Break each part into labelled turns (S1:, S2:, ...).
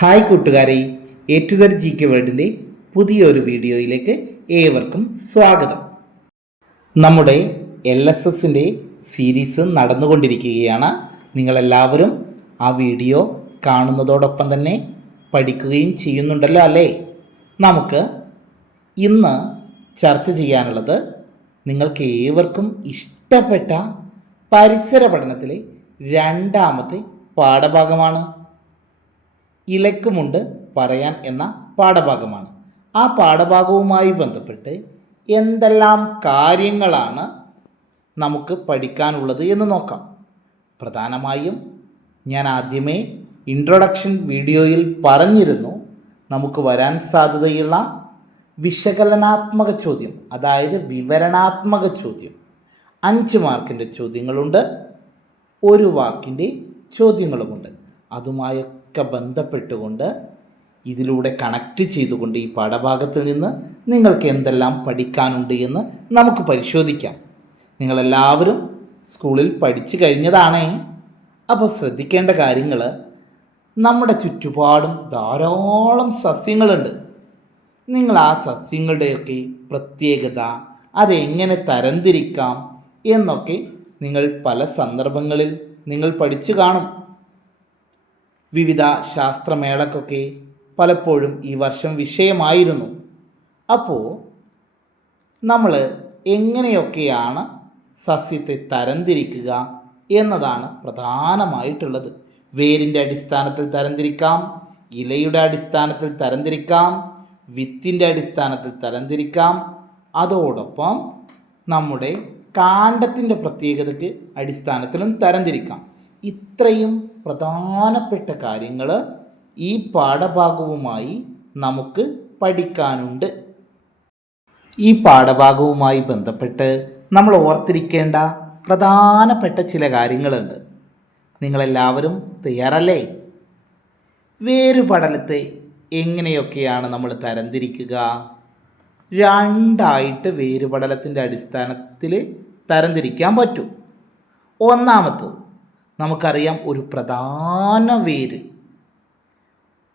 S1: Hi കൂട്ടുകാരെ A to ദർ G കെ വേൾഡിന്റെ പുതിയൊരു വീഡിയോയിലേക്ക് ഏവർക്കും സ്വാഗതം. നമ്മുടെ എൽ എസ് എസിന്റെ സീരീസ് നടന്നുകൊണ്ടിരിക്കുകയാണ്. നിങ്ങളെല്ലാവരും ആ വീഡിയോ കാണുന്നതോടൊപ്പം തന്നെ പഠിക്കുകയും ചെയ്യുന്നുണ്ടല്ലോ അല്ലേ? നമുക്ക് ഇന്ന് ചർച്ച ചെയ്യാനുള്ളത് നിങ്ങൾക്ക് ഏവർക്കും ഇഷ്ടപ്പെട്ട പരിസര പഠനത്തിലെ രണ്ടാമത്തെ പാഠഭാഗമാണ്. ഇലക്കുമുണ്ട് പറയാൻ എന്ന പാഠഭാഗമാണ്. ആ പാഠഭാഗവുമായി ബന്ധപ്പെട്ട് എന്തെല്ലാം കാര്യങ്ങളാണ് നമുക്ക് പഠിക്കാനുള്ളത് എന്ന് നോക്കാം. പ്രധാനമായും ഞാൻ ആദ്യമേ ഇൻട്രൊഡക്ഷൻ വീഡിയോയിൽ പറഞ്ഞിരുന്നു. നമുക്ക് വരാൻ സാധ്യതയുള്ള വിശകലനാത്മക ചോദ്യം അതായത് വിവരണാത്മക ചോദ്യം. അഞ്ച് മാർക്കിന്റെ ചോദ്യങ്ങളുണ്ട് ഒരു വാക്കിന്റെ ചോദ്യങ്ങളുമുണ്ട്. അതുമായൊക്കെ ബന്ധപ്പെട്ടുകൊണ്ട് ഇതിലൂടെ കണക്ട് ചെയ്തുകൊണ്ട് ഈ പാഠഭാഗത്തിൽ നിന്ന് നിങ്ങൾക്ക് എന്തെല്ലാം പഠിക്കാനുണ്ട് എന്ന് നമുക്ക് പരിശോധിക്കാം. നിങ്ങളെല്ലാവരും സ്കൂളിൽ പഠിച്ചു കഴിഞ്ഞതാണേ. അപ്പോൾ ശ്രദ്ധിക്കേണ്ട കാര്യങ്ങൾ നമ്മുടെ ചുറ്റുപാടും ധാരാളം സസ്യങ്ങളുണ്ട്. നിങ്ങൾ ആ സസ്യങ്ങളുടെയൊക്കെ പ്രത്യേകത അതെങ്ങനെ തരംതിരിക്കാം എന്നൊക്കെ നിങ്ങൾ പല സന്ദർഭങ്ങളിൽ നിങ്ങൾ പഠിച്ചു കാണും. വിവിധ ശാസ്ത്രമേളക്കൊക്കെ പലപ്പോഴും ഈ വർഷം വിഷയമായിരുന്നു. അപ്പോൾ നമ്മൾ എങ്ങനെയൊക്കെയാണ് സസ്യത്തെ തരംതിരിക്കുക എന്നതാണ് പ്രധാനമായിട്ടുള്ളത്. വേരിന്റെ അടിസ്ഥാനത്തിൽ തരംതിരിക്കാം ഇലയുടെ അടിസ്ഥാനത്തിൽ തരംതിരിക്കാം വിത്തിന്റെ അടിസ്ഥാനത്തിൽ തരംതിരിക്കാം. അതോടൊപ്പം നമ്മുടെ കാണ്ഡത്തിന്റെ പ്രത്യേകതയ്ക്ക് അടിസ്ഥാനത്തിലും തരംതിരിക്കാം. ഇത്രയും പ്രധാനപ്പെട്ട കാര്യങ്ങൾ ഈ പാഠഭാഗവുമായി നമുക്ക് പഠിക്കാനുണ്ട്. ഈ പാഠഭാഗവുമായി ബന്ധപ്പെട്ട് നമ്മൾ ഓർത്തിരിക്കേണ്ട പ്രധാനപ്പെട്ട ചില കാര്യങ്ങളുണ്ട്. നിങ്ങളെല്ലാവരും തയ്യാറല്ലേ? വേരുപടലത്തെ എങ്ങനെയൊക്കെയാണ് നമ്മൾ തരംതിരിക്കുക? രണ്ടായിട്ട് വേരുപടലത്തിന്റെ അടിസ്ഥാനത്തിൽ തരംതിരിക്കാൻ പറ്റും. ഒന്നാമത്തത് നമുക്കറിയാം ഒരു പ്രധാന വേര്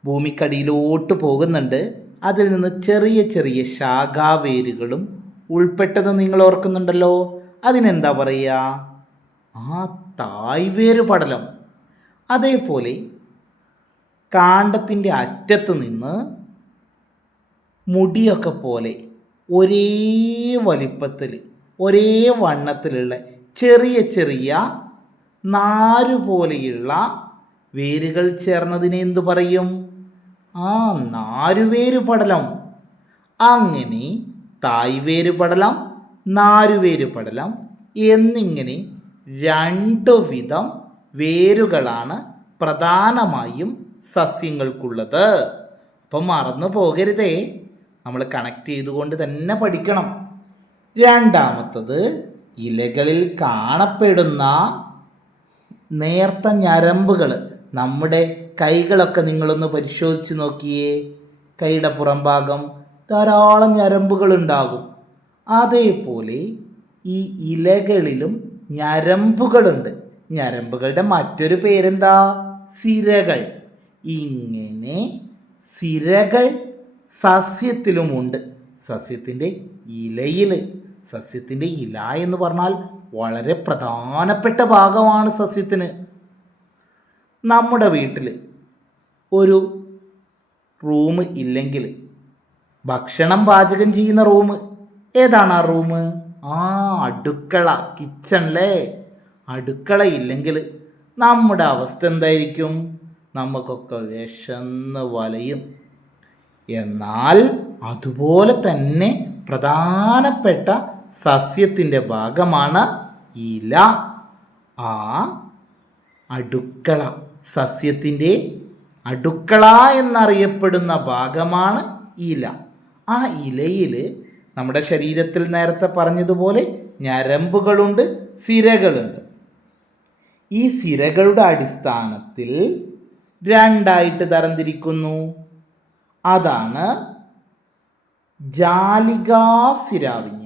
S1: ഭൂമിക്കടിയിലോട്ട് പോകുന്നുണ്ട്. അതിൽ നിന്ന് ചെറിയ ചെറിയ ശാഖാവേരുകളും ഉൾപ്പെട്ടത് നിങ്ങൾ ഓർക്കുന്നുണ്ടല്ലോ. അതിനെന്താ പറയുക? ആ തായ്വേര് പടലം. അതേപോലെ കാണ്ടത്തിന്റെ അറ്റത്ത് നിന്ന് മുടിയൊക്കെ പോലെ ഒരേ വലിപ്പത്തിൽ ഒരേ വണ്ണത്തിലുള്ള ചെറിയ ചെറിയ നാരു പോലെയുള്ള വേരുകൾ ചേർന്നതിനെ എന്തു പറയും? ആ നാരുവേര് പടലം. അങ്ങനെ തായ്വേര് പടലം നാരുവേര് പടലം എന്നിങ്ങനെ രണ്ടു വിധം വേരുകളാണ് പ്രധാനമായും സസ്യങ്ങൾക്കുള്ളത്. അപ്പം മറന്നു പോകരുതേ. നമ്മൾ കണക്ട് ചെയ്തുകൊണ്ട് തന്നെ പഠിക്കണം. രണ്ടാമത്തത് ഇലകളിൽ കാണപ്പെടുന്ന നേർത്ത ഞരമ്പുകൾ നമ്മുടെ കൈകളൊക്കെ നിങ്ങളൊന്ന് പരിശോധിച്ച് നോക്കിയേ. കൈയുടെ പുറംഭാഗം ധാരാളം ഞരമ്പുകൾ ഉണ്ടാകും അതേപോലെ ഈ ഇലകളിലും ഞരമ്പുകളുണ്ട്. ഞരമ്പുകളുടെ മറ്റൊരു പേരെന്താ? സിരകൾ. ഇങ്ങനെ സിരകൾ സസ്യത്തിലുമുണ്ട്. സസ്യത്തിന്റെ ഇലയിൽ സസ്യത്തിന്റെ ഇല എന്ന് പറഞ്ഞാൽ വളരെ പ്രധാനപ്പെട്ട ഭാഗമാണ് സസ്യത്തിന്. നമ്മുടെ വീട്ടിൽ ഒരു റൂം ഇല്ലെങ്കിൽ ഭക്ഷണം പാചകം ചെയ്യുന്ന റൂം. ഏതാണ് ആ റൂം? ആ അടുക്കള കിച്ചണിലെ അടുക്കള ഇല്ലെങ്കിൽ നമ്മുടെ അവസ്ഥ എന്തായിരിക്കും? നമുക്കൊക്കെ വിശന്ന് വലയും. എന്നാൽ അതുപോലെ തന്നെ പ്രധാനപ്പെട്ട സസ്യത്തിന്റെ ഭാഗമാണ് ഇല. ആ അടുക്കള. സസ്യത്തിന്റെ അടുക്കള എന്നറിയപ്പെടുന്ന ഭാഗമാണ് ഇല. ആ ഇലയിൽ നമ്മുടെ ശരീരത്തിൽ നേരത്തെ പറഞ്ഞതുപോലെ ഞരമ്പുകളുണ്ട് സിരകളുണ്ട്. ഈ സിരകളുടെ അടിസ്ഥാനത്തിൽ രണ്ടായിട്ട് തരംതിരിക്കുന്നു. അതാണ് ജാലികാസിരാവിന്യാസം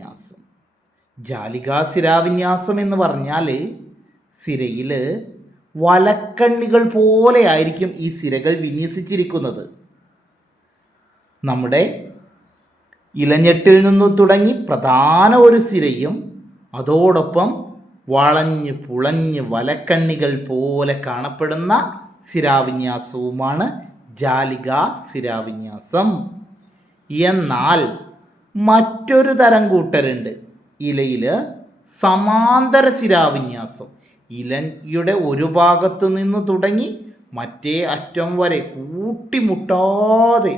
S1: ജാലികാസിരാവിന്യാസം എന്ന് പറഞ്ഞാൽ സിരയിൽ വലക്കണ്ണികൾ പോലെ ആയിരിക്കും ഈ സിരകൾ വിന്യസിച്ചിരിക്കുന്നത്. നമ്മുടെ ഇലഞ്ഞെട്ടിൽ നിന്നു തുടങ്ങി പ്രധാന ഒരു സിരയും അതോടൊപ്പം വളഞ്ഞ് പുളഞ്ഞ് വലക്കണ്ണികൾ പോലെ കാണപ്പെടുന്ന സിരാവിന്യാസവുമാണ് ജാലിക സിരാവിന്യാസം എന്നാൽ മറ്റൊരു തരം കൂട്ടരുണ്ട്. ഇലയിൽ സമാന്തര ശിരാവിന്യാസം. ഇലയുടെ ഒരു ഭാഗത്ത് നിന്ന് തുടങ്ങി മറ്റേ അറ്റം വരെ കൂട്ടിമുട്ടാതെ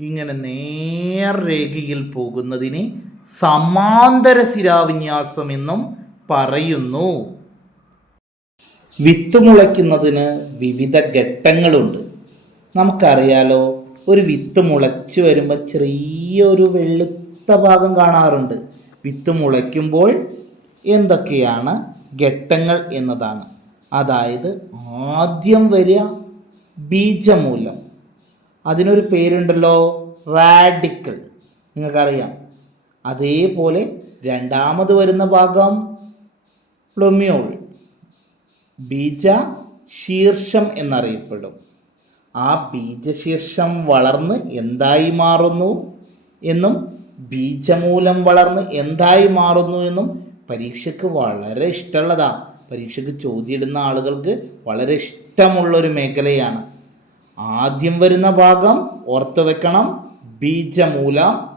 S1: ഇങ്ങനെ നേർരേഖയിൽ പോകുന്നതിനെ സമാന്തര ശിരാവിന്യാസം എന്നും പറയുന്നു. വിത്ത് മുളയ്ക്കുന്നതിന് വിവിധ ഘട്ടങ്ങളുണ്ട്. നമുക്കറിയാലോ ഒരു വിത്ത് മുളച്ച് വരുമ്പോൾ ചെറിയൊരു വെളുത്ത ഭാഗം കാണാറുണ്ട്. വിത്ത് മുളയ്ക്കുമ്പോൾ എന്തൊക്കെയാണ് ഘട്ടങ്ങൾ എന്നതാണ്. അതായത് ആദ്യം വരിക ബീജമൂലം. അതിനൊരു പേരുണ്ടല്ലോ റാഡിക്കൽ. നിങ്ങൾക്കറിയാം. അതേപോലെ രണ്ടാമത് വരുന്ന ഭാഗം പ്ലൊമ്യോൾ. ബീജ ശീർഷം എന്നറിയപ്പെടും. ആ ബീജശീർഷം വളർന്ന് എന്തായി മാറുന്നു എന്നും ബീജമൂലം വളർന്ന് എന്തായി മാറുന്നു എന്നും പരീക്ഷയ്ക്ക് വളരെ ഇഷ്ടമുള്ളതാണ് പരീക്ഷയ്ക്ക് ചോദ്യമിടുന്ന ആളുകൾക്ക് വളരെ ഇഷ്ടമുള്ളൊരു മേഖലയാണ്. ആദ്യം വരുന്ന ഭാഗം ഓർത്ത് വെക്കണം. ബീജമൂലം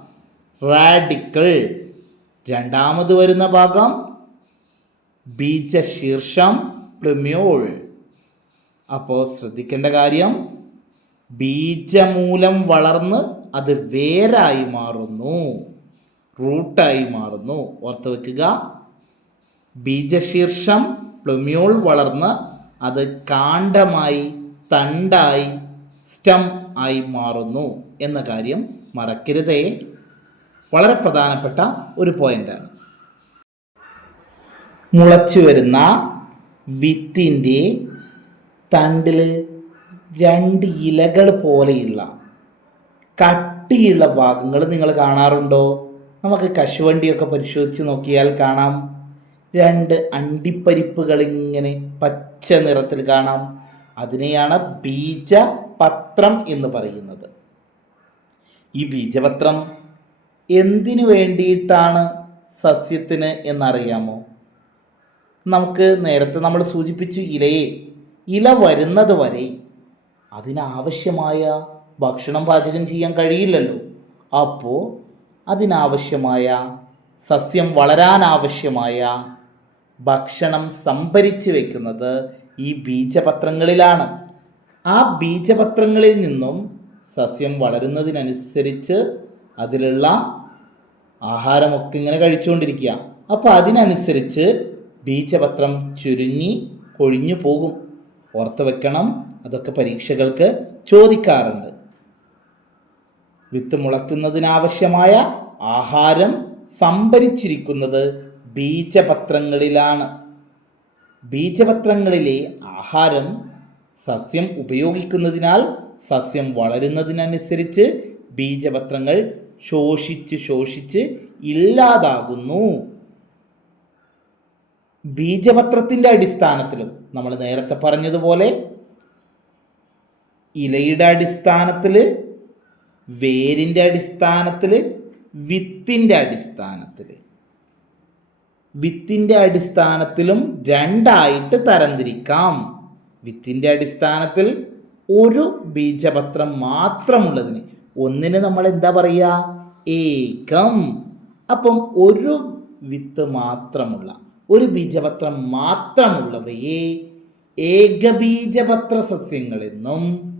S1: റാഡിക്കൾ രണ്ടാമത് വരുന്ന ഭാഗം ബീജശീർഷം പ്രിമ്യോൾ. അപ്പോൾ ശ്രദ്ധിക്കേണ്ട കാര്യം ബീജമൂലം വളർന്ന് അത് വേരായി മാറുന്നു. റൂട്ടായി മാറുന്നു. ഓർത്ത് വെക്കുക. ബീജശീർഷം പ്ലുമ്യൂൾ വളർന്ന് അത് കാണ്ഡമായി തണ്ടായി സ്റ്റം ആയി മാറുന്നു എന്ന കാര്യം മറക്കരുതേ. വളരെ പ്രധാനപ്പെട്ട ഒരു പോയിന്റാണ്. മുളച്ചു വരുന്ന വിത്തിന്റെ തണ്ടിൽ രണ്ട് ഇലകൾ പോലെയുള്ള കട്ടിയുള്ള ഭാഗങ്ങൾ നിങ്ങൾ കാണാറുണ്ടോ? നമുക്ക് കശുവണ്ടിയൊക്കെ പരിശോധിച്ച് നോക്കിയാൽ കാണാം. രണ്ട് അണ്ടിപ്പരിപ്പുകൾ ഇങ്ങനെ പച്ച നിറത്തിൽ കാണാം. അതിനെയാണ് ബീജപത്രം എന്ന് പറയുന്നത്. ഈ ബീജപത്രം എന്തിനു വേണ്ടിയിട്ടാണ് സസ്യത്തിന് എന്നറിയാമോ? നമുക്ക് നേരത്തെ നമ്മൾ സൂചിപ്പിച്ചു ഇലയെ. ഇല വരുന്നത് വരെ അതിനാവശ്യമായ ഭക്ഷണം പാചകം ചെയ്യാൻ കഴിയില്ലല്ലോ. അപ്പോൾ അതിനാവശ്യമായ സസ്യം വളരാനാവശ്യമായ ഭക്ഷണം സംഭരിച്ചു വെക്കുന്നത് ഈ ബീജപത്രങ്ങളിലാണ്. ആ ബീജപത്രങ്ങളിൽ നിന്നും സസ്യം വളരുന്നതിനനുസരിച്ച് അതിലുള്ള ആഹാരമൊക്കെ ഇങ്ങനെ കഴിച്ചുകൊണ്ടിരിക്കുക. അപ്പോൾ അതിനനുസരിച്ച് ബീജപത്രം ചുരുങ്ങി കൊഴിഞ്ഞു പോകും. ഓർത്ത് വെക്കണം അതൊക്കെ പരീക്ഷകൾക്ക് ചോദിക്കാറുണ്ട്. വിത്ത് മുളയ്ക്കുന്നതിനാവശ്യമായ ആഹാരം സംഭരിച്ചിരിക്കുന്നത് ബീജപത്രങ്ങളിലാണ്. ബീജപത്രങ്ങളിലെ ആഹാരം സസ്യം ഉപയോഗിക്കുന്നതിനാൽ സസ്യം വളരുന്നതിനനുസരിച്ച് ബീജപത്രങ്ങൾ ശോഷിച്ച് ശോഷിച്ച് ഇല്ലാതാകുന്നു. ബീജപത്രത്തിന്റെ അടിസ്ഥാനത്തിലും നമ്മൾ നേരത്തെ പറഞ്ഞതുപോലെ ഇലയുടെ അടിസ്ഥാനത്തിൽ വേരിന്റെ അടിസ്ഥാനത്തിൽ വിത്തിന്റെ അടിസ്ഥാനത്തിൽ. വിത്തിന്റെ അടിസ്ഥാനത്തിലും രണ്ടായിട്ട് തരംതിരിക്കാം. വിത്തിന്റെ അടിസ്ഥാനത്തിൽ ഒരു ബീജപത്രം മാത്രമുള്ളതിന്. ഒന്നിന് നമ്മൾ എന്താ പറയുക? ഏകം. അപ്പം ഒരു വിത്ത് മാത്രമുള്ള ഒരു ബീജപത്രം മാത്രമുള്ളവയെ ഏകബീജപത്ര സസ്യങ്ങളെന്നും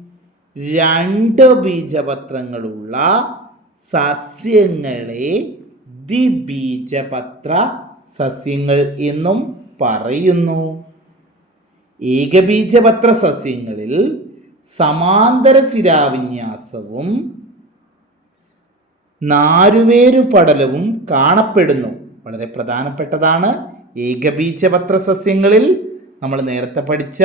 S1: രണ്ട് ബീജപത്രങ്ങളുള്ള സസ്യങ്ങളെ ദ്വിബീജപത്ര സസ്യങ്ങൾ എന്നും പറയുന്നു. ഏകബീജപത്ര സസ്യങ്ങളിൽ സമാന്തര ശിരാവിന്യാസവും നാരുവേരു പടലവും കാണപ്പെടുന്നു. വളരെ പ്രധാനപ്പെട്ടതാണ്. ഏകബീജപത്ര സസ്യങ്ങളിൽ നമ്മൾ നേരത്തെ പഠിച്ച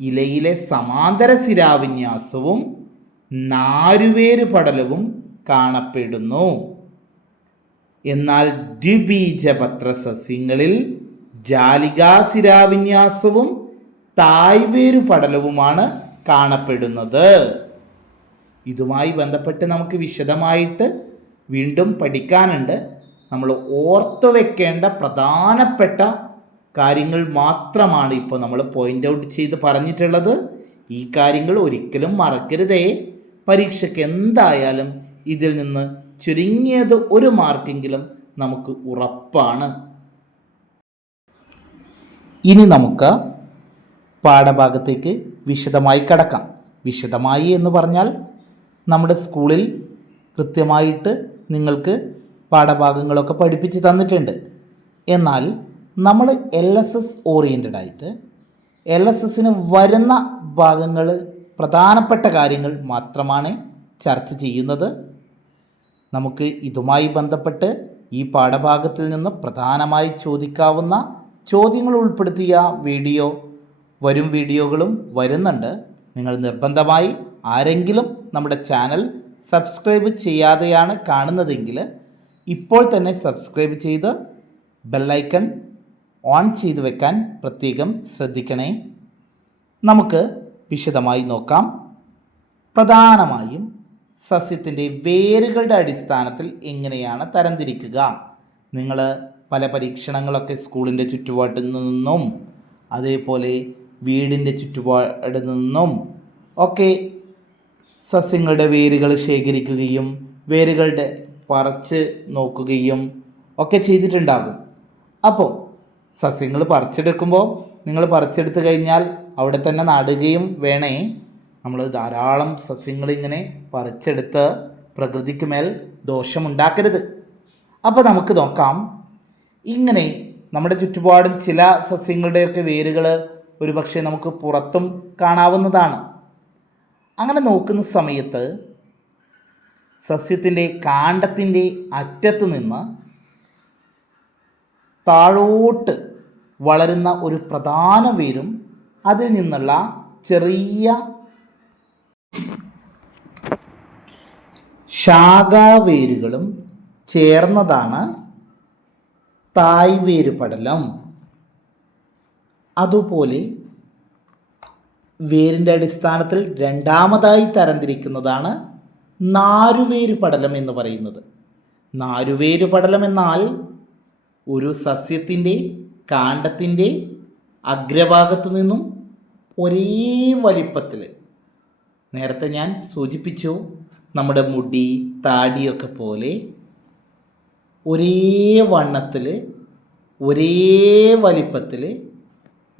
S1: ഇലയിലെ സമാന്തര ശിരാവിന്യാസവും നാരുവേര് പടലവും കാണപ്പെടുന്നു. എന്നാൽ ദ്വിബീജപത്ര സസ്യങ്ങളിൽ ജാലികാശിരാവിന്യാസവും തായ്വേരു പടലവുമാണ് കാണപ്പെടുന്നത്. ഇതുമായി ബന്ധപ്പെട്ട് നമുക്ക് വിശദമായിട്ട് വീണ്ടും പഠിക്കാനുണ്ട്. നമ്മൾ ഓർത്തു വെക്കേണ്ട പ്രധാനപ്പെട്ട കാര്യങ്ങൾ മാത്രമാണ് ഇപ്പോൾ നമ്മൾ പോയിന്റ് ഔട്ട് ചെയ്ത് പറഞ്ഞിട്ടുള്ളത്. ഈ കാര്യങ്ങൾ ഒരിക്കലും മറക്കരുതേ. പരീക്ഷയ്ക്ക് എന്തായാലും ഇതിൽ നിന്ന് ചുരുങ്ങിയത് ഒരു മാർക്കെങ്കിലും നമുക്ക് ഉറപ്പാണ്. ഇനി നമുക്ക് പാഠഭാഗത്തേക്ക് വിശദമായി കടക്കാം. വിശദമായി എന്ന് പറഞ്ഞാൽ നമ്മുടെ സ്കൂളിൽ കൃത്യമായിട്ട് നിങ്ങൾക്ക് പാഠഭാഗങ്ങളൊക്കെ പഠിപ്പിച്ച് തന്നിട്ടുണ്ട്. എന്നാൽ നമ്മൾ എൽ എസ് എസ് ഓറിയന്റഡ് ആയിട്ട് എൽ എസ് എസിന് വരുന്ന ഭാഗങ്ങൾ പ്രധാനപ്പെട്ട കാര്യങ്ങൾ മാത്രമാണ് ചർച്ച ചെയ്യുന്നത്. നമുക്ക് ഇതുമായി ബന്ധപ്പെട്ട് ഈ പാഠഭാഗത്തിൽ നിന്ന് പ്രധാനമായി ചോദിക്കാവുന്ന ചോദ്യങ്ങൾ ഉൾപ്പെടുത്തിയ വീഡിയോ വരും വീഡിയോകളും വരുന്നുണ്ട്. നിങ്ങൾ നിർബന്ധമായി ആരെങ്കിലും നമ്മുടെ ചാനൽ സബ്സ്ക്രൈബ് ചെയ്യാതെയാണ് കാണുന്നതെങ്കിൽ ഇപ്പോൾ തന്നെ സബ്സ്ക്രൈബ് ചെയ്ത് ബെല്ലൈക്കൺ ഓൺ ചെയ്തു വെക്കാൻ പ്രത്യേകം ശ്രദ്ധിക്കണേ. നമുക്ക് വിശദമായി നോക്കാം. പ്രധാനമായും സസ്യത്തിന്റെ വേരുകളുടെ അടിസ്ഥാനത്തിൽ എങ്ങനെയാണ് തരംതിരിക്കുക? നിങ്ങൾ പല പരീക്ഷണങ്ങളൊക്കെ സ്കൂളിന്റെ ചുറ്റുപാട്ടിൽ നിന്നും അതേപോലെ വീടിന്റെ ചുറ്റുപാടിൽ നിന്നും ഒക്കെ സസ്യങ്ങളുടെ വേരുകൾ ശേഖരിക്കുകയും വേരുകളുടെ പറിച്ച് നോക്കുകയും ഒക്കെ ചെയ്തിട്ടുണ്ടാകും. അപ്പോൾ സസ്യങ്ങൾ പറിച്ചെടുക്കുമ്പോൾ നിങ്ങൾ പറിച്ചെടുത്ത് കഴിഞ്ഞാൽ അവിടെ തന്നെ നടുകയും വേണേ. നമ്മൾ ധാരാളം സസ്യങ്ങൾ ഇങ്ങനെ പറിച്ചെടുത്ത് പ്രകൃതിക്ക് മേൽ ദോഷമുണ്ടാക്കരുത്. അപ്പോൾ നമുക്ക് നോക്കാം. ഇങ്ങനെ നമ്മുടെ ചുറ്റുപാടും ചില സസ്യങ്ങളുടെയൊക്കെ വേരുകൾ ഒരുപക്ഷെ നമുക്ക് പുറത്തും കാണാവുന്നതാണ്. അങ്ങനെ നോക്കുന്ന സമയത്ത് സസ്യത്തിന്റെ കാണ്ടത്തിന്റെ അറ്റത്ത് നിന്ന് താഴോട്ട് വളരുന്ന ഒരു പ്രധാന വേരും അതിൽ നിന്നുള്ള ചെറിയ ശാഖാവേരുകളും ചേർന്നതാണ് തായ്വേര് പടലം അതുപോലെ വേരിന്റെ അടിസ്ഥാനത്തിൽ രണ്ടാമതായി തരംതിരിക്കുന്നതാണ് നാരുവേര് പടലം എന്ന് പറയുന്നത്. നാരുവേര് പടലം എന്നാൽ ഒരു സസ്യത്തിന്റെ കാണ്ടത്തിന്റെ അഗ്രഭാഗത്തു നിന്നും ഒരേ വലിപ്പത്തിൽ. നേരത്തെ ഞാൻ സൂചിപ്പിച്ചു നമ്മുടെ മുടി താടിയൊക്കെ പോലെ ഒരേ വണ്ണത്തിൽ ഒരേ വലിപ്പത്തിൽ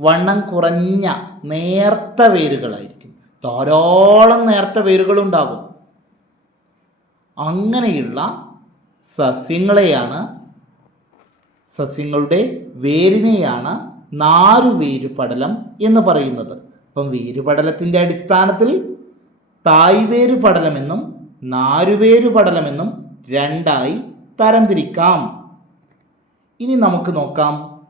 S1: വണ്ണം കുറഞ്ഞ നേർത്ത വേരുകളായിരിക്കും. ധാരാളം നേർത്ത വേരുകളുണ്ടാകും. അങ്ങനെയുള്ള സസ്യങ്ങളെയാണ് സസ്യങ്ങളുടെ വേരിനെയാണ് നാരുവേരുപടലം എന്ന് പറയുന്നത്. അപ്പം വേരുപടലത്തിന്റെ അടിസ്ഥാനത്തിൽ തായ്വേരുപടലമെന്നും പടലമെന്നും നാരുവേര് പടലമെന്നും രണ്ടായി തരംതിരിക്കാം. ഇനി നമുക്ക് നോക്കാം.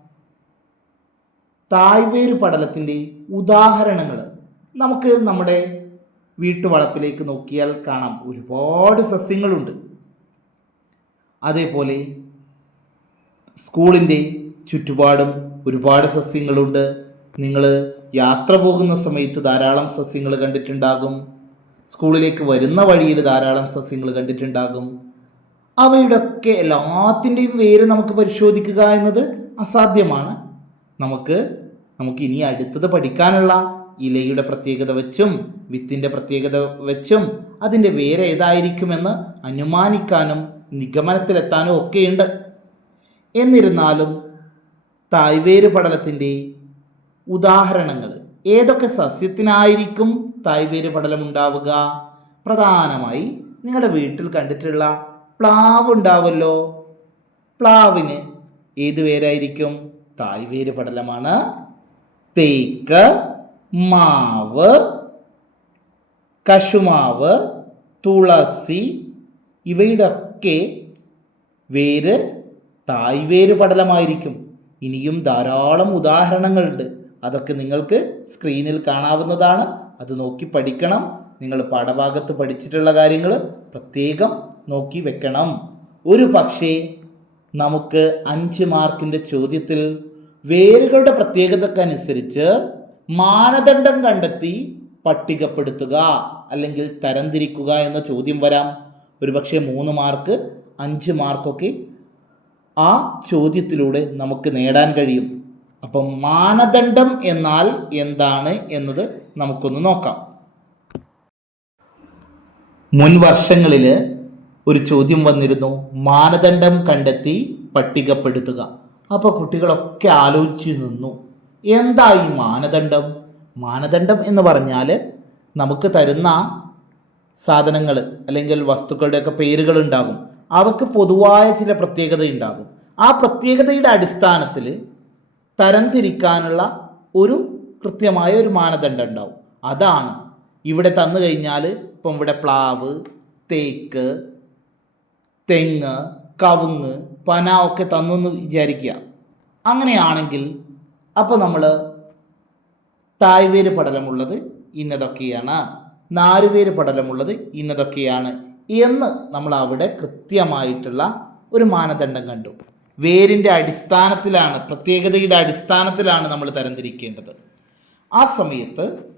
S1: തായ്വേര് പടലത്തിന്റെ ഉദാഹരണങ്ങൾ. നമുക്ക് നമ്മുടെ വീട്ടുവളപ്പിലേക്ക് നോക്കിയാൽ കാണാം. ഒരുപാട് സസ്യങ്ങളുണ്ട്. അതേപോലെ സ്കൂളിന്റെ ചുറ്റുപാടും ഒരുപാട് സസ്യങ്ങളുണ്ട്. നിങ്ങൾ യാത്ര പോകുന്ന സമയത്ത് ധാരാളം സസ്യങ്ങൾ കണ്ടിട്ടുണ്ടാകും. സ്കൂളിലേക്ക് വരുന്ന വഴിയിൽ ധാരാളം സസ്യങ്ങൾ കണ്ടിട്ടുണ്ടാകും. അവയുടെ ഒക്കെ എല്ലാത്തിന്റെയും വേര് നമുക്ക് പരിശോധിക്കുക എന്നത് അസാധ്യമാണ്. നമുക്ക് നമുക്ക് ഇനി അടുത്തത് പഠിക്കാനുള്ള ഇലയുടെ പ്രത്യേകത വെച്ചും വിത്തിന്റെ പ്രത്യേകത വെച്ചും അതിന്റെ വേര് ഏതായിരിക്കുമെന്ന് അനുമാനിക്കാനും നിഗമനത്തിലെത്താനും ഒക്കെയുണ്ട്. എന്നിരുന്നാലും തായ്വേര് പടലത്തിന്റെ ഉദാഹരണങ്ങൾ ഏതൊക്കെ സസ്യത്തിനായിരിക്കും തായ്വേര് പടലം ഉണ്ടാവുക? പ്രധാനമായി നിങ്ങളുടെ വീട്ടിൽ കണ്ടിട്ടുള്ള പ്ലാവ് ഉണ്ടാവുമല്ലോ പ്ലാവിന് ഏത് വേരായിരിക്കും? തായ്വേര് പടലമാണ്. തേക്ക് മാവ് കശുമാവ് തുളസി ഇവയുടെ ഒക്കെ വേര് തായ്വേര് പടലമായിരിക്കും. ഇനിയും ധാരാളം ഉദാഹരണങ്ങളുണ്ട്. അതൊക്കെ നിങ്ങൾക്ക് സ്ക്രീനിൽ കാണാവുന്നതാണ്. അത് നോക്കി പഠിക്കണം. നിങ്ങൾ പാഠഭാഗത്ത് പഠിച്ചിട്ടുള്ള കാര്യങ്ങൾ പ്രത്യേകം നോക്കി വെക്കണം. ഒരു പക്ഷേ നമുക്ക് അഞ്ച് മാർക്കിന്റെ ചോദ്യത്തിൽ വേരുകളുടെ പ്രത്യേകതക്കനുസരിച്ച് മാനദണ്ഡം കണ്ടെത്തി പട്ടികപ്പെടുത്തുക അല്ലെങ്കിൽ തരംതിരിക്കുക എന്ന ചോദ്യം വരാം. ഒരുപക്ഷെ മൂന്ന് മാർക്ക് അഞ്ച് മാർക്കൊക്കെ ആ ചോദ്യത്തിലൂടെ നമുക്ക് നേടാൻ കഴിയും. അപ്പം മാനദണ്ഡം എന്നാൽ എന്താണ് എന്നത് നമുക്കൊന്ന് നോക്കാം. മുൻ വർഷങ്ങളിൽ ഒരു ചോദ്യം വന്നിരുന്നു മാനദണ്ഡം കണ്ടെത്തി പട്ടികപ്പെടുത്തുക. അപ്പോൾ കുട്ടികളൊക്കെ ആലോചിച്ച് നിന്നു എന്താ ഈ മാനദണ്ഡം? മാനദണ്ഡം എന്ന് പറഞ്ഞാൽ നമുക്ക് തരുന്ന സാധനങ്ങൾ അല്ലെങ്കിൽ വസ്തുക്കളുടെയൊക്കെ പേരുകൾ ഉണ്ടാകും. അവക്ക് പൊതുവായ ചില പ്രത്യേകത ഉണ്ടാകും ആ പ്രത്യേകതയുടെ അടിസ്ഥാനത്തിൽ തരംതിരിക്കാനുള്ള ഒരു കൃത്യമായ ഒരു മാനദണ്ഡം ഉണ്ടാവും. അതാണ് ഇവിടെ തന്നു കഴിഞ്ഞാൽ ഇപ്പം ഇവിടെ പ്ലാവ് തേക്ക് തെങ്ങ് കവുങ്ങ് പന ഒക്കെ തന്നു എന്ന് വിചാരിക്കുക. അങ്ങനെയാണെങ്കിൽ അപ്പോൾ നമ്മൾ തായ്വേര് പടലമുള്ളത് ഇന്നതൊക്കെയാണ്. നാരുവേര് പടലമുള്ളത് ഇന്നതൊക്കെയാണ്. എന്ന് നമ്മൾ അവിടെ കൃത്യമായിട്ടുള്ള ഒരു മാനദണ്ഡം കണ്ടു. വേരിന്റെ അടിസ്ഥാനത്തിലാണ് പ്രത്യേകതയുടെ അടിസ്ഥാനത്തിലാണ് നമ്മൾ തരംതിരിക്കേണ്ടത്. ആ സമയത്ത്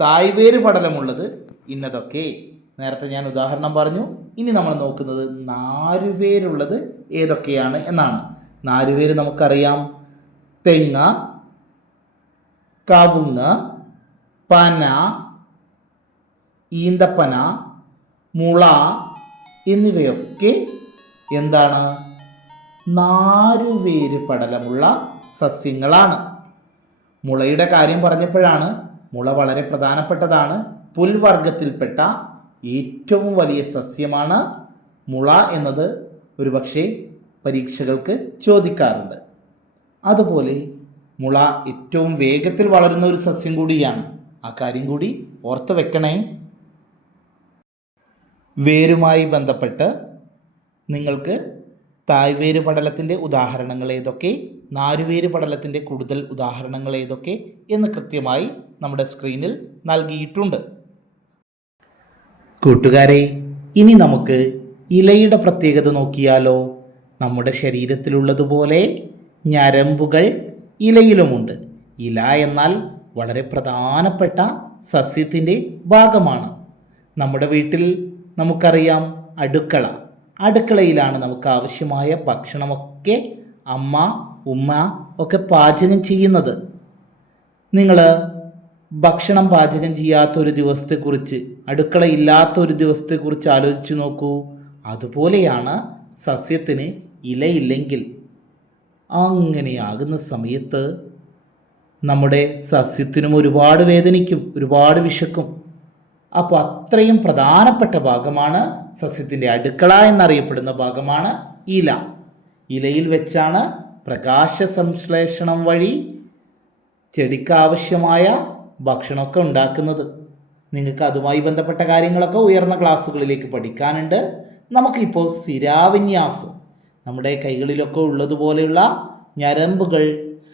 S1: തായ്വേര് പടലമുള്ളത് ഇന്നതൊക്കെ. നേരത്തെ ഞാൻ ഉദാഹരണം പറഞ്ഞു ഇനി നമ്മൾ നോക്കുന്നത് നാരുവേരുള്ളത് ഏതൊക്കെയാണ് എന്നാണ്. നാരുവേര് നമുക്കറിയാം. തെങ്ങ് കവുങ്ങ് പന ഈന്തപ്പന മുള എന്നിവയൊക്കെ എന്താണ്? നാരുവേര് പടലമുള്ള സസ്യങ്ങളാണ്. മുളയുടെ കാര്യം പറഞ്ഞപ്പോഴാണ് മുള വളരെ പ്രധാനപ്പെട്ടതാണ്. പുൽവർഗത്തിൽപ്പെട്ട ഏറ്റവും വലിയ സസ്യമാണ് മുള എന്നത്. ഒരുപക്ഷെ പരീക്ഷകൾക്ക് ചോദിക്കാറുണ്ട്. അതുപോലെ മുള ഏറ്റവും വേഗത്തിൽ വളരുന്ന ഒരു സസ്യം കൂടിയാണ്. ആ കാര്യം കൂടി ഓർത്ത് വെക്കണേ. വേരുമായി ബന്ധപ്പെട്ട് നിങ്ങൾക്ക് തായ്വേര് പടലത്തിന്റെ ഉദാഹരണങ്ങൾ ഏതൊക്കെ നാരുവേര് പടലത്തിന്റെ കൂടുതൽ ഉദാഹരണങ്ങൾ ഏതൊക്കെ എന്ന് കൃത്യമായി നമ്മുടെ സ്ക്രീനിൽ നൽകിയിട്ടുണ്ട്. കൂട്ടുകാരെ ഇനി നമുക്ക് ഇലയുടെ പ്രത്യേകത നോക്കിയാലോ? നമ്മുടെ ശരീരത്തിലുള്ളതുപോലെ ഞരമ്പുകൾ ഇലയിലുമുണ്ട്. ഇല എന്നാൽ വളരെ പ്രധാനപ്പെട്ട സസ്യത്തിന്റെ ഭാഗമാണ്. നമ്മുടെ വീട്ടിൽ നമുക്കറിയാം അടുക്കള. അടുക്കളയിലാണ് നമുക്ക് ആവശ്യമായ ഭക്ഷണമൊക്കെ അമ്മ ഉമ്മ ഒക്കെ പാചകം ചെയ്യുന്നത്. നിങ്ങൾ ഭക്ഷണം പാചകം ചെയ്യാത്ത ഒരു ദിവസത്തെക്കുറിച്ച് അടുക്കള ഇല്ലാത്ത ഒരു ദിവസത്തെക്കുറിച്ച് ആലോചിച്ച് നോക്കൂ. അതുപോലെയാണ് സസ്യത്തിന് ഇലയില്ലെങ്കിൽ. അങ്ങനെയാകുന്ന സമയത്ത് നമ്മുടെ സസ്യത്തിനും ഒരുപാട് വേദനിക്കും ഒരുപാട് വിശക്കും. അപ്പോൾ അത്രയും പ്രധാനപ്പെട്ട ഭാഗമാണ് സസ്യത്തിന്റെ അടുക്കള എന്നറിയപ്പെടുന്ന ഭാഗമാണ് ഇല. ഇലയിൽ വെച്ചാണ് പ്രകാശ സംശ്ലേഷണം വഴി ചെടിക്ക് ആവശ്യമായ ഭക്ഷണമൊക്കെ ഉണ്ടാക്കുന്നത്. നിങ്ങൾക്ക് അതുമായി ബന്ധപ്പെട്ട കാര്യങ്ങളൊക്കെ ഉയർന്ന ക്ലാസ്സുകളിലേക്ക് പഠിക്കാനുണ്ട്. നമുക്കിപ്പോൾ സിരാവിന്യാസം നമ്മുടെ കൈകളിലൊക്കെ ഉള്ളതുപോലെയുള്ള ഞരമ്പുകൾ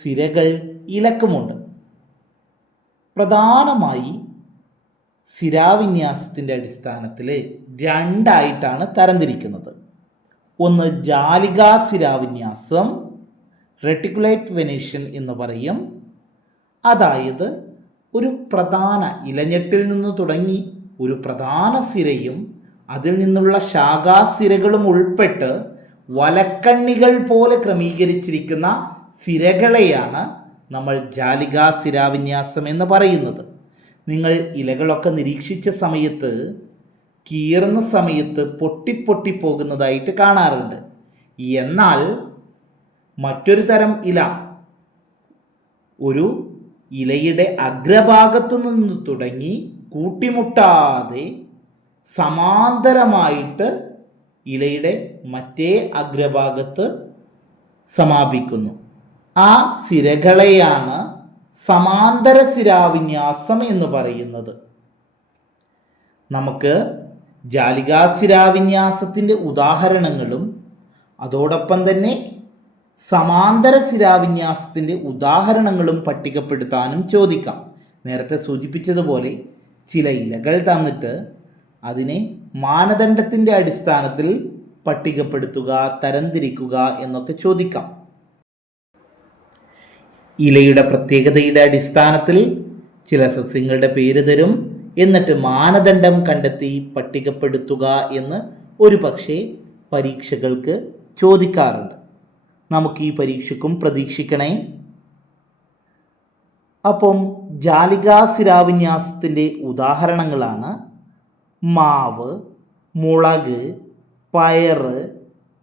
S1: സിരകൾ ഇലക്കുമുണ്ട്. പ്രധാനമായി സിരാവിന്യാസത്തിന്റെ അടിസ്ഥാനത്തിൽ രണ്ടായിട്ടാണ് തരംതിരിക്കുന്നത്. ഒന്ന് ജാലികാ സിരാവിന്യാസം റെട്ടിക്കുലേറ്റ് വെനേഷ്യൻ എന്ന് പറയും. അതായത് ഒരു പ്രധാന ഇലഞ്ഞെട്ടിൽ നിന്ന് തുടങ്ങി ഒരു പ്രധാന സിരയും അതിൽ നിന്നുള്ള ശാഖാസിരകളും ഉൾപ്പെട്ട് വലക്കണ്ണികൾ പോലെ ക്രമീകരിച്ചിരിക്കുന്ന സിരകളെയാണ് നമ്മൾ ജാലികാ സിരാവിന്യാസം എന്ന് പറയുന്നത്. നിങ്ങൾ ഇലകളൊക്കെ നിരീക്ഷിച്ച സമയത്ത് കീറുന്ന സമയത്ത് പൊട്ടിപ്പൊട്ടി പോകുന്നതായിട്ട് കാണാറുണ്ട്. എന്നാൽ മറ്റൊരു തരം ഇല ഒരു ഇലയുടെ അഗ്രഭാഗത്തു നിന്ന് തുടങ്ങി കൂട്ടിമുട്ടാതെ സമാന്തരമായിട്ട് ഇലയുടെ മറ്റേ അഗ്രഭാഗത്ത് സമാപിക്കുന്നു. ആ സിരകളെയാണ് സമാന്തര സിരാവിന്യാസം എന്ന് പറയുന്നത്. നമുക്ക് ജാലികാ സിരാവിന്യാസത്തിന്റെ ഉദാഹരണങ്ങളും അതോടൊപ്പം തന്നെ സമാന്തര സിരാവിന്യാസത്തിന്റെ ഉദാഹരണങ്ങളും പട്ടികപ്പെടുത്താനും ചോദിക്കാം. നേരത്തെ സൂചിപ്പിച്ചതുപോലെ ചില ഇലകൾ തന്നിട്ട് അതിനെ മാനദണ്ഡത്തിന്റെ അടിസ്ഥാനത്തിൽ പട്ടികപ്പെടുത്തുക തരംതിരിക്കുക എന്നൊക്കെ ചോദിക്കാം. ഇലയുടെ പ്രത്യേകതയുടെ അടിസ്ഥാനത്തിൽ ചില സസ്യങ്ങളുടെ പേര് തരും. എന്നിട്ട് മാനദണ്ഡം കണ്ടെത്തി പട്ടികപ്പെടുത്തുക എന്ന് ഒരു പക്ഷേ പരീക്ഷകൾക്ക് ചോദിക്കാറുണ്ട്. നമുക്ക് ഈ പരീക്ഷയ്ക്കും പ്രതീക്ഷിക്കണേ. അപ്പം ജാലികാസിരാവിന്യാസത്തിന്റെ ഉദാഹരണങ്ങളാണ് മാവ് മുളക് പയറ്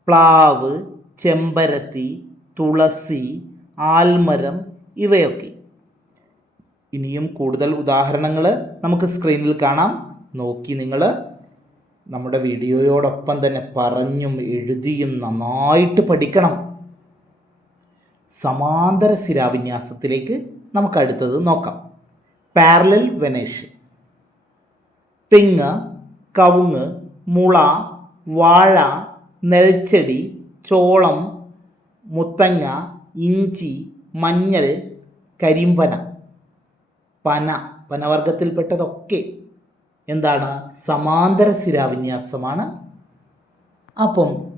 S1: പ്ലാവ് ചെമ്പരത്തി തുളസി ആൽമരം ഇവയൊക്കെ. ഇനിയും കൂടുതൽ ഉദാഹരണങ്ങൾ നമുക്ക് സ്ക്രീനിൽ കാണാം. നോക്കി നിങ്ങൾ നമ്മുടെ വീഡിയോയോടൊപ്പം തന്നെ പറഞ്ഞും എഴുതിയും നന്നായിട്ട് പഠിക്കണം. സമാന്തര സ്ഥിരാവിന്യാസത്തിലേക്ക് നമുക്ക് അടുത്തത് നോക്കാം. പാരലൽ വെനേഷൻ തെങ്ങ് കവുങ്ങ് മുള വാഴ നെൽച്ചെടി ചോളം മുത്തങ്ങ ഇഞ്ചി മഞ്ഞൾ കരിമ്പന പന പനവർഗത്തിൽപ്പെട്ടതൊക്കെ എന്താണ്? സമാന്തര സ്ഥിരാവിന്യാസമാണ്. അപ്പം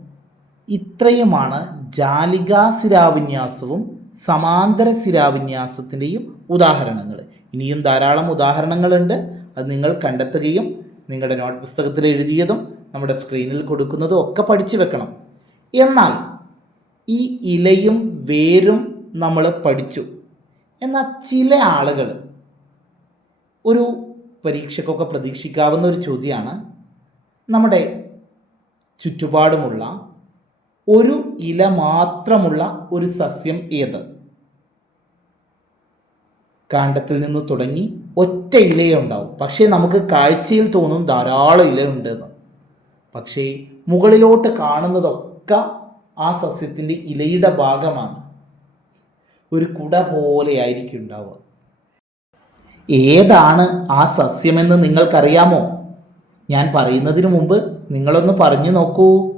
S1: ഇത്രയുമാണ് ജാലികാ സ്ഥിരാവിന്യാസവും സമാന്തര സ്ഥിരാവിന്യാസത്തിന്റെയും ഉദാഹരണങ്ങൾ. ഇനിയും ധാരാളം ഉദാഹരണങ്ങളുണ്ട്. അത് നിങ്ങൾ കണ്ടെത്തുകയും നിങ്ങളുടെ നോട്ട് പുസ്തകത്തിൽ എഴുതിയതും നമ്മുടെ സ്ക്രീനിൽ കൊടുക്കുന്നതും ഒക്കെ പഠിച്ചു വെക്കണം. എന്നാൽ ഈ ഇലയും വേരും നമ്മൾ പഠിച്ചു. എന്നാൽ ചില ആളുകൾ ഒരു പരീക്ഷയ്ക്കൊക്കെ പ്രതീക്ഷിക്കാവുന്ന ഒരു ചോദ്യമാണ്. നമ്മുടെ ചുറ്റുപാടുമുള്ള ഒരു ഇല മാത്രമുള്ള ഒരു സസ്യം ഏത്? കാണ്ടത്തിൽ നിന്ന് തുടങ്ങി ഒറ്റ ഇലയേ ഉണ്ടാവും. പക്ഷേ നമുക്ക് കാഴ്ചയിൽ തോന്നും ധാരാളം ഇലയുണ്ടെന്ന് പക്ഷേ മുകളിലോട്ട് കാണുന്നതൊക്കെ ആ സസ്യത്തിന്റെ ഇലയുടെ ഭാഗമാണ്. ഒരു കുട പോലെ ആയിരിക്കും ഉണ്ടാവുക. ഏതാണ് ആ സസ്യമെന്ന് നിങ്ങൾക്കറിയാമോ? ഞാൻ പറയുന്നതിന് മുമ്പ് നിങ്ങളൊന്ന് പറഞ്ഞു നോക്കൂ.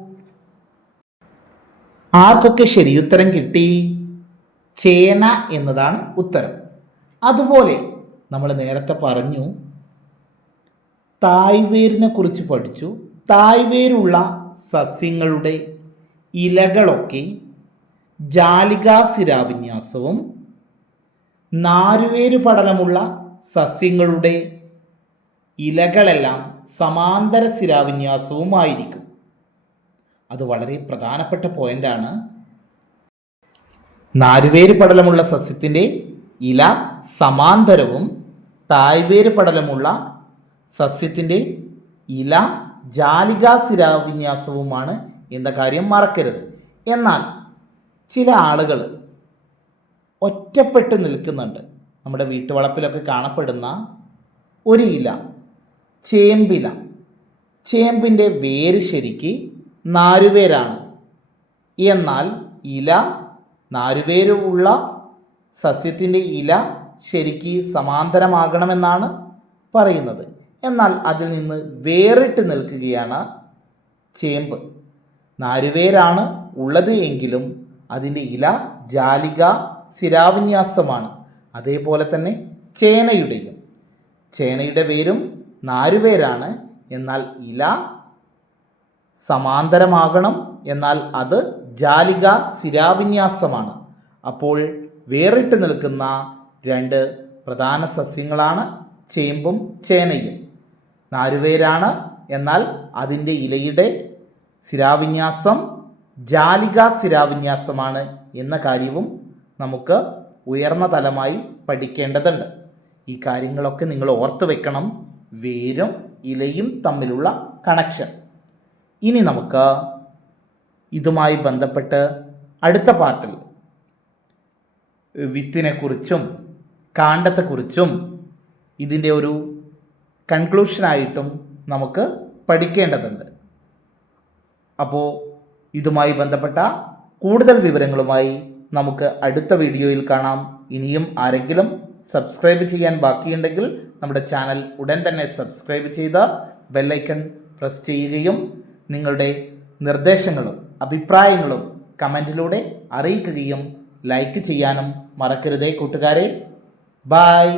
S1: ആർക്കൊക്കെ ശരിയുത്തരം കിട്ടി? ചേന എന്നതാണ് ഉത്തരം. അതുപോലെ നമ്മൾ നേരത്തെ പറഞ്ഞു തായ്വേരിനെ കുറിച്ച് പഠിച്ചു. തായ്വേരുള്ള സസ്യങ്ങളുടെ ഇലകളൊക്കെ ജാലികാസിരാവിന്യാസവും നാരുവേര് പടലമുള്ള സസ്യങ്ങളുടെ ഇലകളെല്ലാം സമാന്തര സിരാവിന്യാസവുമായിരിക്കും അത് വളരെ പ്രധാനപ്പെട്ട പോയിന്റാണ്. നാരുവേര് പടലമുള്ള സസ്യത്തിന്റെ ഇല സമാന്തരവും തായ്വേര് പടലമുള്ള സസ്യത്തിന്റെ ഇല ജാലികാശിരാവിന്യാസവുമാണ് എന്ന കാര്യം? മറക്കരുത്. എന്നാൽ ചില ആളുകൾ ഒറ്റപ്പെട്ട് നിൽക്കുന്നുണ്ട്. നമ്മുടെ വീട്ടുവളപ്പിലൊക്കെ കാണപ്പെടുന്ന ഒരു ഇല ചേമ്പില. ചേമ്പിന്റെ വേര് ശരിക്ക് നാരുവേരാണ്. എന്നാൽ ഇല നാരുവേരുള്ള സസ്യത്തിന്റെ ഇല ശരിക്ക് സമാന്തരമാകണമെന്നാണ് പറയുന്നത്. എന്നാൽ അതിൽ നിന്ന് വേറിട്ട് നിൽക്കുകയാണ് ചേമ്പ്. നാരുവേരാണ് ഉള്ളത് എങ്കിലും അതിന്റെ ഇല ജാലിക സ്ഥിരാവിന്യാസമാണ്. അതേപോലെ തന്നെ ചേനയുടെയും. ചേനയുടെ വേരും നാലുപേരാണ്. എന്നാൽ ഇല സമാന്തരമാകണം. എന്നാൽ അത് ജാലിക സ്ഥിരാവിന്യാസമാണ്. അപ്പോൾ വേറിട്ട് നിൽക്കുന്ന രണ്ട് പ്രധാന സസ്യങ്ങളാണ് ചേമ്പും ചേനയും. നാലുപേരാണ്. എന്നാൽ അതിന്റെ ഇലയുടെ സ്ഥിരാവിന്യാസം ജാലിക സ്ഥിരാവിന്യാസമാണ് എന്ന കാര്യവും നമുക്ക് ഉയർന്ന തലമായി പഠിക്കേണ്ടതുണ്ട്. ഈ കാര്യങ്ങളൊക്കെ നിങ്ങൾ ഓർത്ത് വെക്കണം. വേരും ഇലയും തമ്മിലുള്ള കണക്ഷൻ ഇനി നമുക്ക് ഇതുമായി ബന്ധപ്പെട്ട് അടുത്ത പാർട്ടിൽ വിത്തിനെക്കുറിച്ചും കാണ്ടത്തെക്കുറിച്ചും ഇതിന്റെ ഒരു കൺക്ലൂഷനായിട്ടും നമുക്ക് പഠിക്കേണ്ടതുണ്ട്. അപ്പോൾ ഇതുമായി ബന്ധപ്പെട്ട കൂടുതൽ വിവരങ്ങളുമായി നമുക്ക് അടുത്ത വീഡിയോയിൽ കാണാം. ഇനിയും ആരെങ്കിലും സബ്സ്ക്രൈബ് ചെയ്യാൻ ബാക്കിയുണ്ടെങ്കിൽ നമ്മുടെ ചാനൽ ഉടൻ തന്നെ സബ്സ്ക്രൈബ് ചെയ്ത് ബെല്ലൈക്കൺ പ്രസ് ചെയ്യുകയും നിങ്ങളുടെ നിർദ്ദേശങ്ങളും അഭിപ്രായങ്ങളും കമന്റിലൂടെ അറിയിക്കുകയും ലൈക്ക് ചെയ്യാനും മറക്കരുതേ കൂട്ടുകാരെ. ബായ്